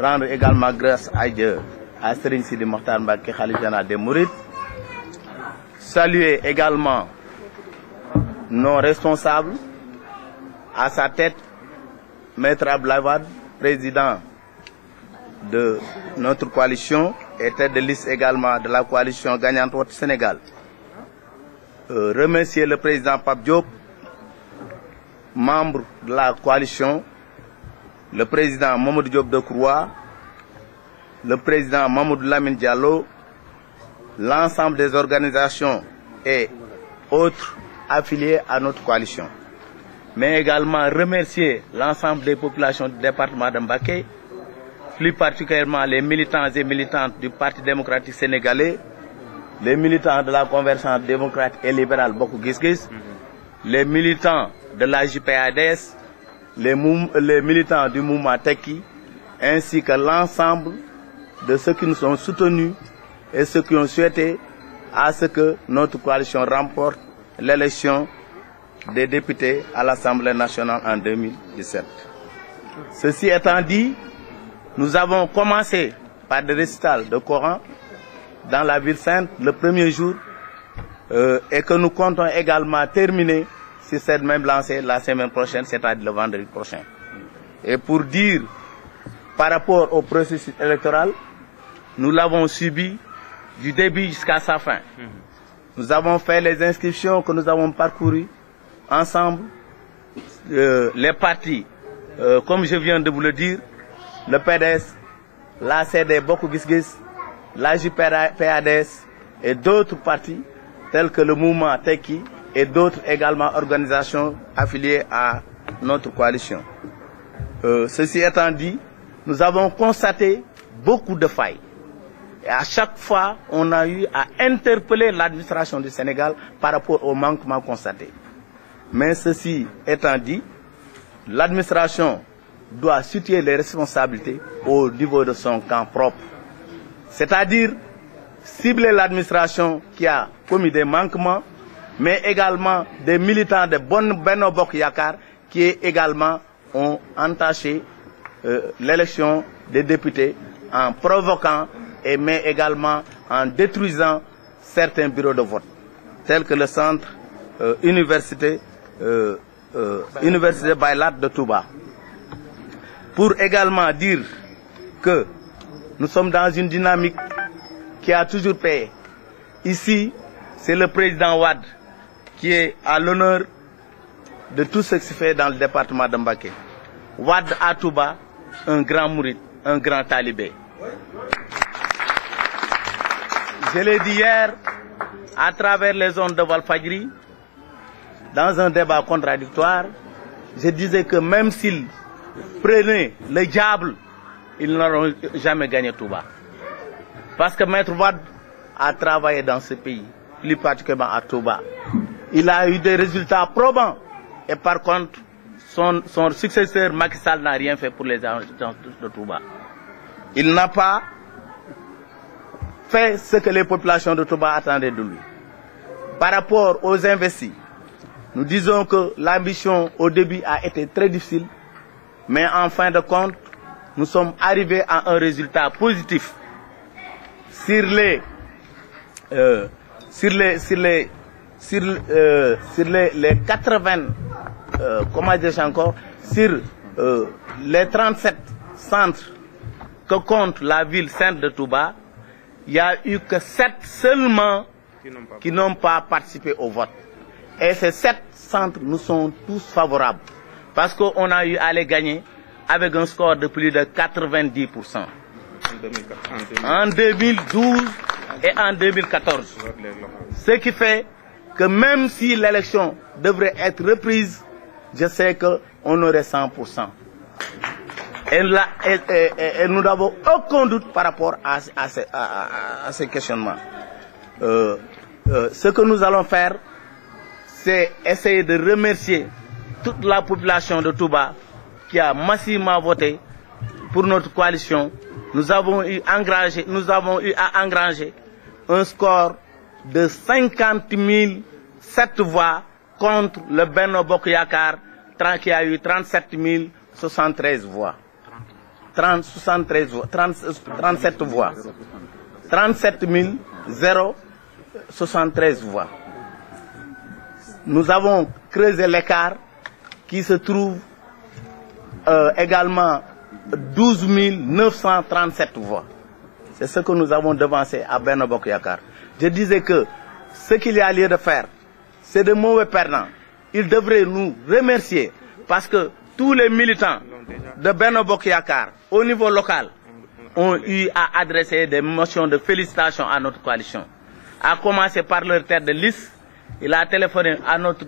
rendre également grâce à Dieu, à Serigne Sidi Mokhtar Mbacké, khalife général des Mourides. Saluer également nos responsables, à sa tête, Maître Abdoulaye Wade, président de notre coalition et tête de liste également de la coalition gagnante Wattu Sénégal. Remercier le président Pape Diop, membre de la coalition, le président Mamadou Diop Decroix, le président Mamadou Lamine Diallo, l'ensemble des organisations et autres affiliés à notre coalition. Mais également remercier l'ensemble des populations du département de Mbacké, plus particulièrement les militants et militantes du Parti démocratique sénégalais, les militants de la Convergence démocrate et libérale Bokk Gis Gis, les militants de la JPADS, les militants du mouvement Tekki, ainsi que l'ensemble de ceux qui nous ont soutenus et ceux qui ont souhaité à ce que notre coalition remporte l'élection des députés à l'Assemblée nationale en 2017. Ceci étant dit, nous avons commencé par des récitals de Coran dans la ville sainte le premier jour et que nous comptons également terminer sur cette même lancée la semaine prochaine, c'est-à-dire le vendredi prochain. Et pour dire, par rapport au processus électoral, nous l'avons subi du début jusqu'à sa fin. Nous avons fait les inscriptions que nous avons parcourues ensemble, les partis, comme je viens de vous le dire, le PDS, l'ACD Bokk Gis Gis, la JPADS et d'autres partis tels que le mouvement Tekki et d'autres également organisations affiliées à notre coalition. Ceci étant dit, nous avons constaté beaucoup de failles. Et à chaque fois, on a eu à interpeller l'administration du Sénégal par rapport aux manquements constatés. Mais ceci étant dit, l'administration doit situer les responsabilités au niveau de son camp propre. C'est-à-dire cibler l'administration qui a commis des manquements, mais également des militants de Benno Bokk Yakaar qui également ont entaché l'élection des députés en provoquant mais également en détruisant certains bureaux de vote, tels que le centre université Baylat de Touba. Pour également dire que nous sommes dans une dynamique qui a toujours payé. Ici, c'est le président Wade qui est à l'honneur de tout ce qui se fait dans le département de Mbacké. Wade à Touba, un grand mouride, un grand talibé. Je l'ai dit hier, à travers les ondes de Walfadjri, dans un débat contradictoire, je disais que même s'ils prenaient le diable, ils n'auront jamais gagné Touba. Parce que Maître Wade a travaillé dans ce pays, plus particulièrement à Touba. Il a eu des résultats probants. Et par contre, son successeur Macky Sall n'a rien fait pour les gens de Touba. Il n'a pas fait ce que les populations de Touba attendaient de lui. Par rapport aux investis, nous disons que l'ambition au début a été très difficile, mais en fin de compte, nous sommes arrivés à un résultat positif. Sur les 80, comment dire encore, sur les 37 centres que compte la ville sainte de Touba, il n'y a eu que 7 seulement qui n'ont pas participé au vote. Et ces 7 centres nous sont tous favorables parce qu'on a eu à les gagner avec un score de plus de 90%. En 2012 et en 2014. Ce qui fait que même si l'élection devrait être reprise, je sais qu'on aurait 100%. Et nous n'avons aucun doute par rapport à ces questionnements. Ce que nous allons faire, c'est essayer de remercier toute la population de Touba qui a massivement voté pour notre coalition. Nous avons eu à engranger un score de 50 007 voix contre le Benno Bokk Yakaar qui a eu 37 073 voix. 37 voix. 37 073 voix. Nous avons creusé l'écart qui se trouve également 12 937 voix. C'est ce que nous avons devancé à Benno Bokk Yakaar. Je disais que ce qu'il y a lieu de faire, c'est de mauvais perdants. Ils devraient nous remercier parce que tous les militants de Benno Bokk Yakaar au niveau local ont eu à adresser des motions de félicitations à notre coalition. À commencer par leur tête de liste, il a téléphoné à notre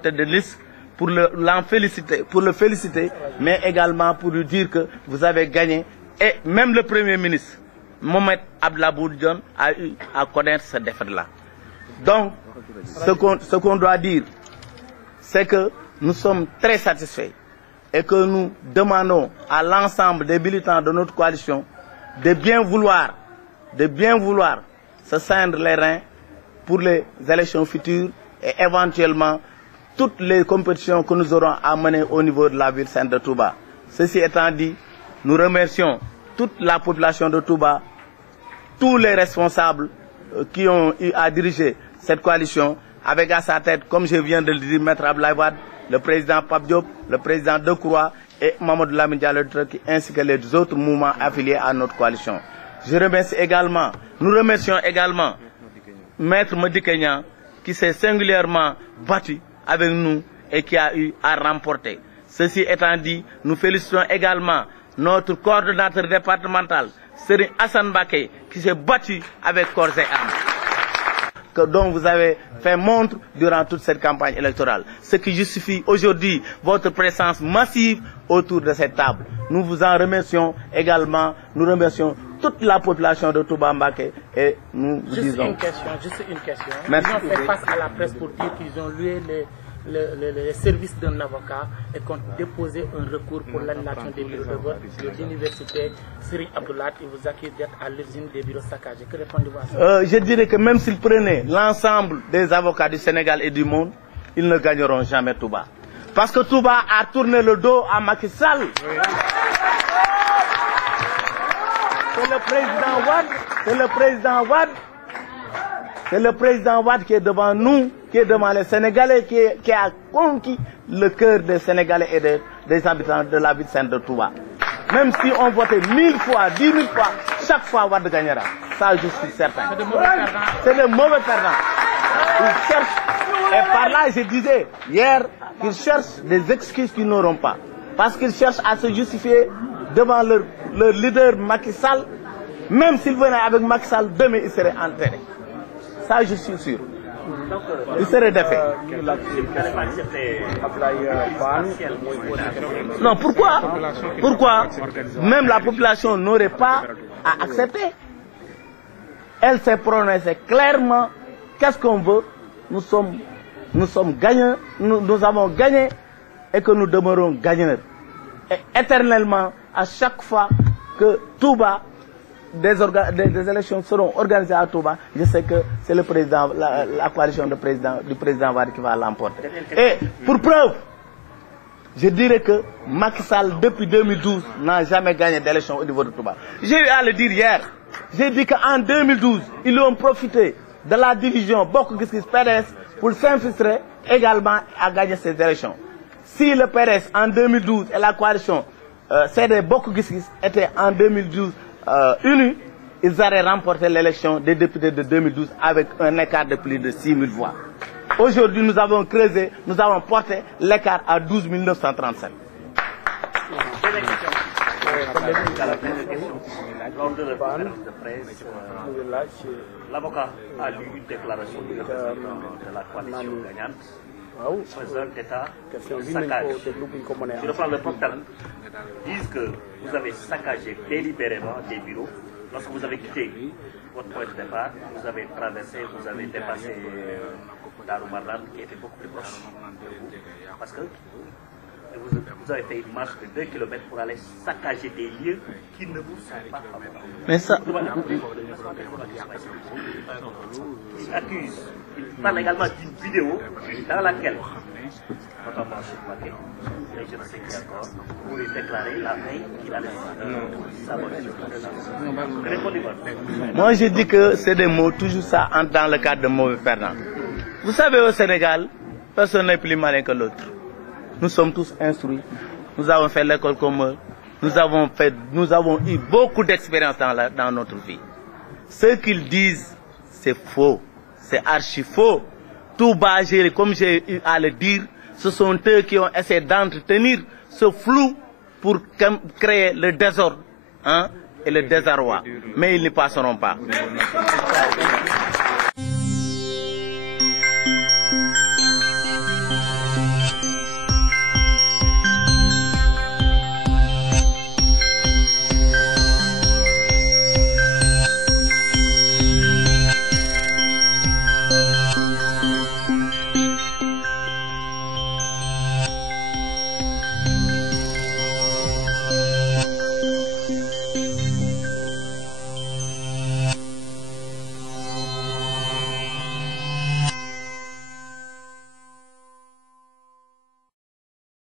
tête de liste pour le féliciter, mais également pour lui dire que vous avez gagné. Et même le Premier ministre, Mohamed Abdallah Boun a eu à connaître cette défaite-là. Donc, ce qu'on doit dire, c'est que nous sommes très satisfaits et que nous demandons à l'ensemble des militants de notre coalition de bien vouloir se ceindre les reins pour les élections futures et éventuellement toutes les compétitions que nous aurons à mener au niveau de la ville sainte de Touba. Ceci étant dit, nous remercions toute la population de Touba, tous les responsables qui ont eu à diriger cette coalition, avec à sa tête, comme je viens de le dire, Maître Abdoulaye Wade, le président Pape Diop, le président Decroix et Mamadou Lamine Diallo, ainsi que les autres mouvements affiliés à notre coalition. Nous remercions également Maître Madické Niang qui s'est singulièrement battu avec nous et qui a eu à remporter. Ceci étant dit, nous félicitons également notre coordonnateur départemental, Serigne Assane Mbacké, qui s'est battu avec corps et âme, dont vous avez fait montre durant toute cette campagne électorale. Ce qui justifie aujourd'hui votre présence massive autour de cette table. Nous vous en remercions également. Nous remercions toute la population de Touba Mbacké et nous vous disons... Juste une question. Merci. Ils ont fait face à la presse pour dire qu'ils ont loué les services d'un avocat et qu'on déposé un recours pour l'annulation des bureaux de vote de l'université Serigne Abdoulaye. Il vous accuse d'être à l'origine des bureaux saccagés. Que répondez-vous à ça? Je dirais que même s'ils prenaient l'ensemble des avocats du Sénégal et du monde, ils ne gagneront jamais Touba. Parce que Touba a tourné le dos à Macky Sall. Oui. C'est le président Wade qui est devant nous, qui est devant les Sénégalais, qui a conquis le cœur des Sénégalais et des habitants de la ville sainte de Touba. Même si on votait 1000 fois, 10 000 fois, chaque fois Wade gagnera. Ça, je suis certain. C'est de mauvais perdants. Ils cherchent, et par là, je disais hier, qu'ils cherchent des excuses qu'ils n'auront pas. Parce qu'ils cherchent à se justifier devant leur leader Macky Sall. Même s'ils venaient avec Macky Sall, demain, ils seraient enterrés. Ça, je suis sûr. Il serait défait. Non, pourquoi? Même la population n'aurait pas à accepter. Elle s'est prononcée clairement. Qu'est-ce qu'on veut? Nous sommes gagnants, nous avons gagné et que nous demeurons gagnants. Et éternellement, à chaque fois que Touba, des élections seront organisées à Touba, je sais que c'est le président, la coalition du président Wade qui va l'emporter. Et pour preuve, je dirais que Macky Sall, depuis 2012, n'a jamais gagné d'élection au niveau de Touba. J'ai eu à le dire hier. J'ai dit qu'en 2012, ils ont profité de la division Bokk Gis Gis PDS pour s'infiltrer également à gagner ces élections. Si le PDS en 2012 et la coalition CD Bokk Gis Gis étaient en 2012 unis, ils auraient remporté l'élection des députés de 2012 avec un écart de plus de 6 000 voix. Aujourd'hui, nous avons creusé, nous avons porté l'écart à 12 937. Lors de la conférence de presse, l'avocat a lu une déclaration du représentant de la coalition gagnante, faisant état de saccage. Sur le plan de portal, disent que vous avez saccagé délibérément des bureaux. Lorsque vous avez quitté votre point de départ, vous avez traversé, vous avez dépassé Darou Marnane, qui était beaucoup plus proche de vous, parce que vous avez fait une marche de 2 km pour aller saccager des lieux qui ne vous sont pas favorables. Mais ça... Il accuse, il parle également d'une vidéo dans laquelle notamment sur Baké, et je ne sais qui encore, pour lui déclarer la veille qu'il allait saboter le président. Moi, je dis que c'est des mots, toujours ça entre dans le cadre de mauvais perdants. Vous savez, au Sénégal, personne n'est plus malin que l'autre. Nous sommes tous instruits. Nous avons fait l'école commun. Nous avons eu beaucoup d'expérience dans notre vie. Ce qu'ils disent, c'est faux. C'est archi faux. Tout bas, comme j'ai eu à le dire, ce sont eux qui ont essayé d'entretenir ce flou pour créer le désordre et le désarroi. Mais ils n'y passeront pas.